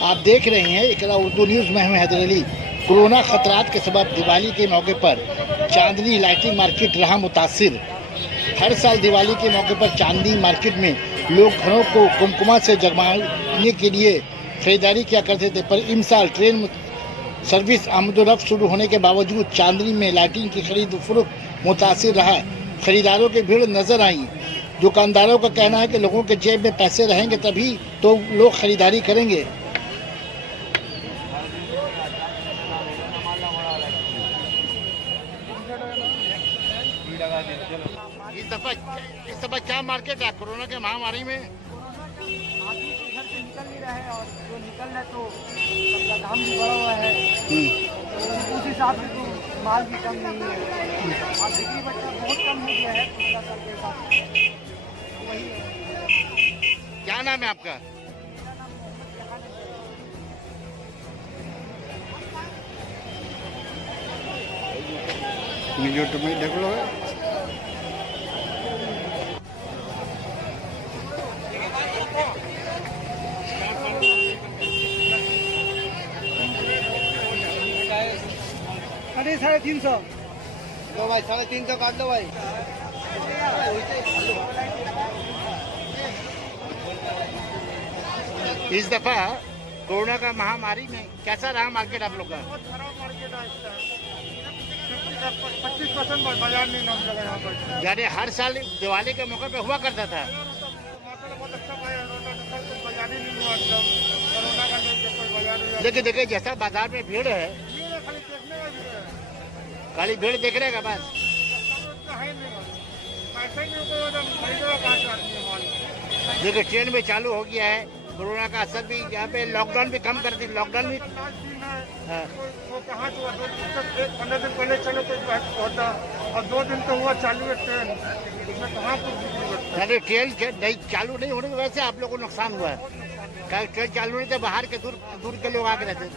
आप देख रहे हैं इकरा उर्दू न्यूज़ में हूं हैदर अली। कोरोना खतरात के सबब दिवाली के मौके पर चांदनी लाइटिंग मार्केट रहा मुतासिर। हर साल दिवाली के मौके पर चांदनी मार्केट में लोग घरों को कुमकुमा से जगमाने के लिए खरीदारी किया करते थे, पर इस साल ट्रेन सर्विस आमदोरफ्त शुरू होने के बावजूद चांदनी में लाइटिंग की खरीद फरोख्त मुतासिर रहा। खरीदारों की भीड़ नजर आई। दुकानदारों का कहना है कि लोगों के जेब में पैसे रहेंगे तभी तो लोग खरीदारी करेंगे। इस दफा क्या मार्केट है कोरोना के महामारी में? आदमी तो घर से निकल नहीं रहा है और जो निकल रहा है तो सबका दाम भी बढ़ा हुआ है। उस हिसाब से तो माल भी कम नहीं है और बिक्री बच्चा बहुत कम हो गया है पिछला साल के हिसाब से। वही है। क्या नाम है आपका? यूट्यूब में देख लो। अरे 350 लो भाई, 350 काट लो भाई। इस दफा कोरोना का महामारी में कैसा रहा मार्केट आप लोग का? बहुत खराब मार्केट है इसका। 25% बाजार नहीं नाम लगा यहाँ पर। यानी हर साल दिवाली के मौके पे हुआ करता था। बहुत अच्छा बाजार ही नहीं हुआ कोरोना का, कोई बाजार। लेकिन देखिए जैसा बाजार में भीड़ है, खाली देखने का भी है, खाली भीड़ देख रहे का बस। देखिए ट्रेन भी चालू हो गया है। कोरोना का असर भी यहाँ पे लॉकडाउन भी कम कर दी। लॉकडाउन भी हाँ। वो कहाँ तो 15 दिन पहले चलो कोई बात होता और 2 दिन तो हुआ चालू है ट्रेन, उसमें कहाँ कुछ। यानी ट्रेन नहीं चालू नहीं होने की वजह से आप लोगों को नुकसान हुआ है। ट्रेन चालू नहीं थे, बाहर के दूर दूर के लोग आके रहते थे।